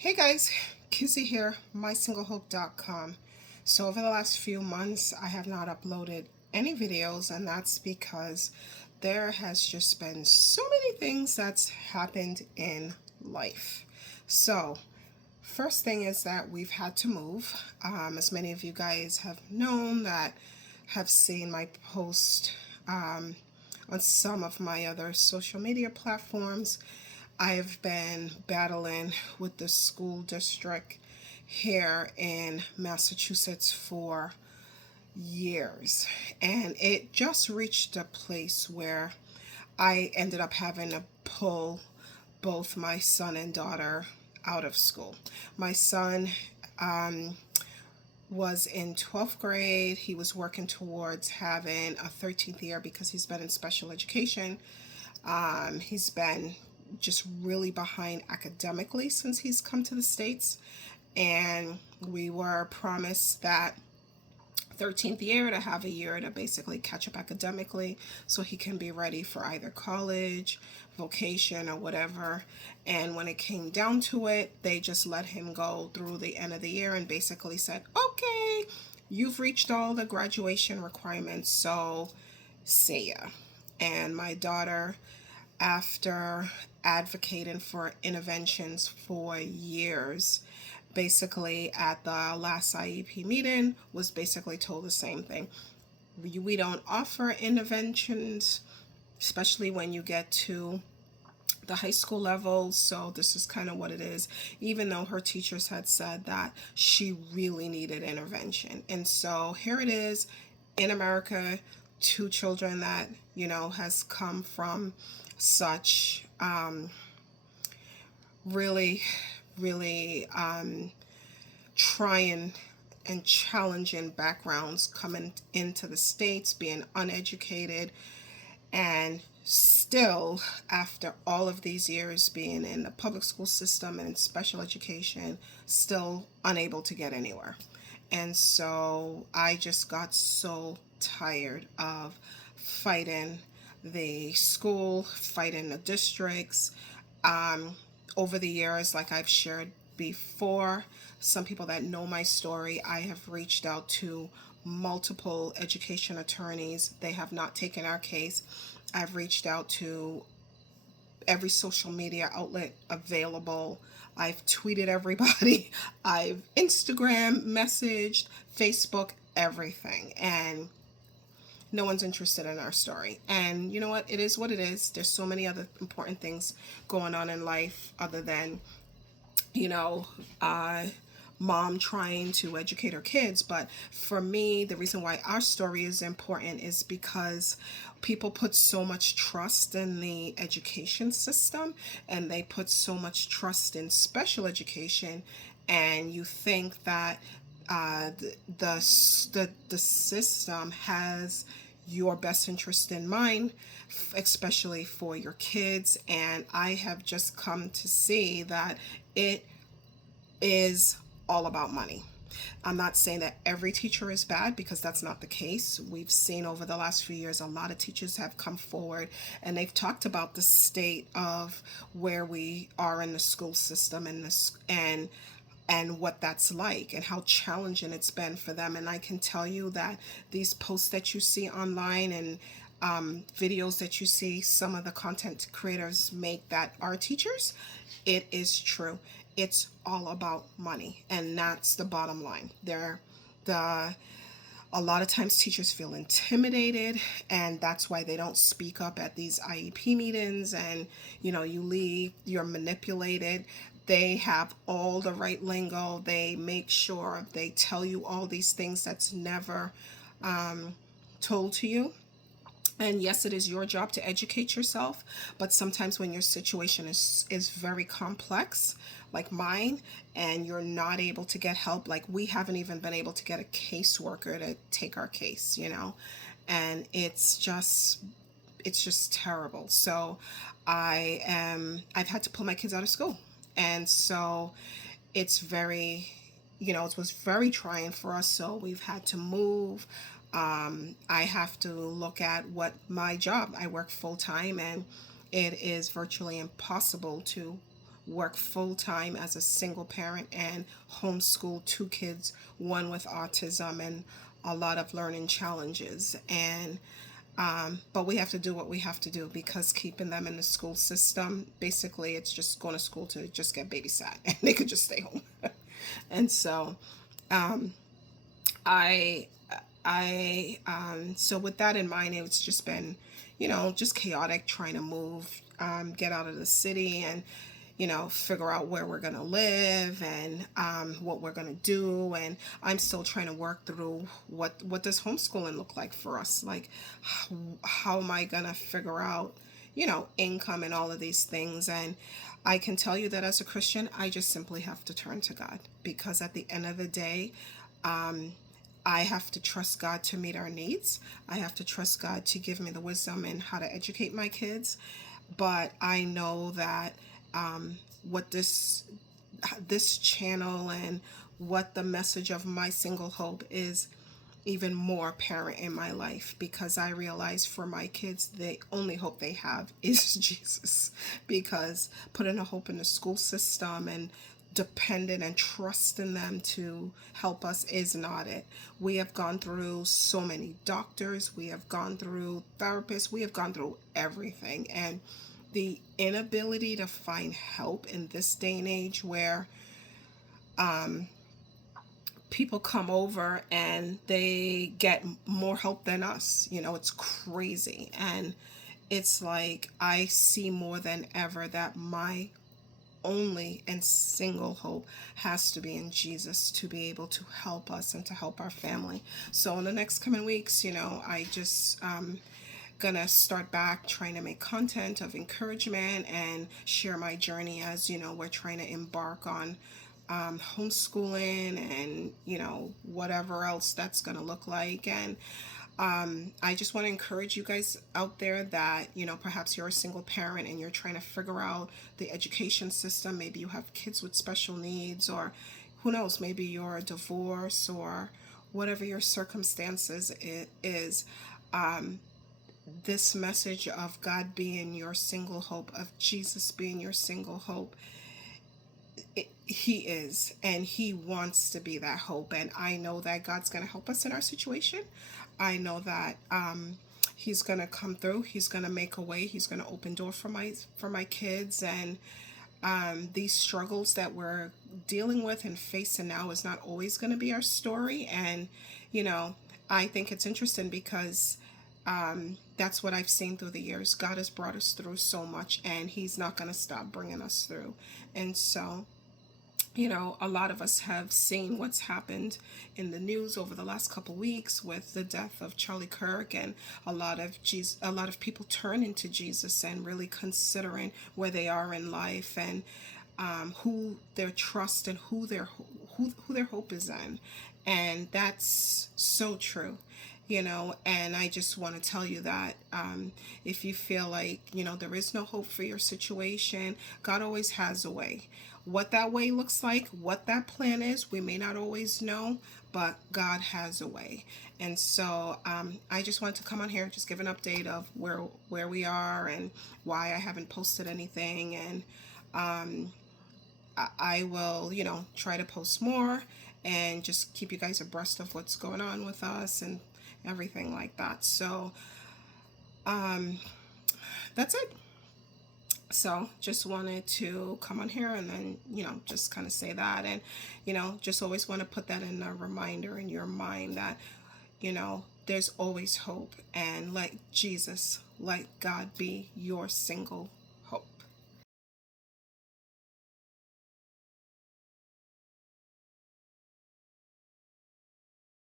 Hey guys, Kizzy here, mysinglehope.com. So over the last few months, I have not uploaded any videos, and that's because there has just been so many things that's happened in life. So first thing is that we've had to move. As many of you guys have known that have seen my post on some of my other social media platforms, I've been battling with the school district here in Massachusetts for years. And it just reached a place where I ended up having to pull both my son and daughter out of school. My son um, was in 12th grade. He was working towards having a 13th year because he's been in special education. He's been just really behind academically since he's come to the States. And we were promised that 13th year to have a year to basically catch up academically so he can be ready for either college, vocation, or whatever. And when it came down to it, they just let him go through the end of the year and basically said, okay, you've reached all the graduation requirements, so see ya. And my daughter, after advocating for interventions for years, basically at the last IEP meeting was basically told the same thing. We don't offer interventions, especially when you get to the high school level. So this is kind of what it is, even though her teachers had said that she really needed intervention. And so here it is in America, two children that, has come from such really, really trying and challenging backgrounds, coming into the States, being uneducated, and still, after all of these years being in the public school system and in special education, still unable to get anywhere. And so I just got so tired of fighting the school, fighting the districts. Over the years, like I've shared before, some people that know my story, I have reached out to multiple education attorneys. They have not taken our case. I've reached out to every social media outlet available. I've tweeted everybody. I've Instagram messaged, Facebook, everything. And no one's interested in our story. And you know what? It is what it is. There's so many other important things going on in life other than, you know, uh, mom trying to educate her kids. But for me, the reason why our story is important is because people put so much trust in the education system, and they put so much trust in special education, and you think that the system has your best interest in mind, especially for your kids. And I have just come to see that it is all about money. I'm not saying that every teacher is bad, because that's not the case. We've seen over the last few years a lot of teachers have come forward and they've talked about the state of where we are in the school system and this and what that's like and how challenging it's been for them. And I can tell you that these posts that you see online and videos that you see some of the content creators make that are teachers, it is true. It's all about money, and that's the bottom line. The a lot of times teachers feel intimidated, and that's why they don't speak up at these IEP meetings. And you leave, you're manipulated. They have all the right lingo. They make sure they tell you all these things that's never told to you. And yes, it is your job to educate yourself, but sometimes when your situation is very complex, like mine, and you're not able to get help, like we haven't even been able to get a caseworker to take our case, and it's just terrible. So I've had to pull my kids out of school. And so it's very, it was very trying for us. So we've had to move. I have to look at what my job, I work full time, and it is virtually impossible to work full-time as a single parent and homeschool 2 kids, one with autism and a lot of learning challenges. And but we have to do what we have to do, because keeping them in the school system, basically it's just going to school to just get babysat and they could just stay home. And so um, I so with that in mind, it's just been, just chaotic trying to move, get out of the city, and figure out where we're going to live, and what we're going to do. And I'm still trying to work through what does homeschooling look like for us? Like, how am I going to figure out, income and all of these things? And I can tell you that as a Christian, I just simply have to turn to God, because at the end of the day, I have to trust God to meet our needs. I have to trust God to give me the wisdom in how to educate my kids. But I know that what this channel and what the message of My Single Hope is even more apparent in my life, because I realize for my kids, the only hope they have is Jesus. Because putting a hope in the school system and dependent and trusting them to help us is not it. We have gone through so many doctors, we have gone through therapists, we have gone through everything, and the inability to find help in this day and age, where people come over and they get more help than us. It's crazy. And it's like, I see more than ever that my only and single hope has to be in Jesus, to be able to help us and to help our family. So in the next coming weeks, I just gonna start back trying to make content of encouragement and share my journey as we're trying to embark on homeschooling, and whatever else that's gonna look like. And I just want to encourage you guys out there that perhaps you're a single parent and you're trying to figure out the education system. Maybe you have kids with special needs, or who knows, maybe you're a divorce, or whatever your circumstances is. This message of God being your single hope, of Jesus being your single hope, He is, and He wants to be that hope. And I know that God's going to help us in our situation. I know that He's going to come through. He's going to make a way. He's going to open door for my kids. And these struggles that we're dealing with and facing now is not always going to be our story. And I think it's interesting, because that's what I've seen through the years. God has brought us through so much, and He's not going to stop bringing us through. And so, a lot of us have seen what's happened in the news over the last couple weeks with the death of Charlie Kirk, and a lot of people turning to Jesus and really considering where they are in life, and who their trust and who their hope is in. And that's so true. And I just want to tell you that if you feel like, there is no hope for your situation, God always has a way. What that way looks like, what that plan is, we may not always know, but God has a way. And so I just wanted to come on here and just give an update of where we are and why I haven't posted anything. And I will, try to post more and just keep you guys abreast of what's going on with us and everything like that. So that's it. So just wanted to come on here and then, just kind of say that. And, just always want to put that in a reminder in your mind that, there's always hope. And let Jesus, let God be your single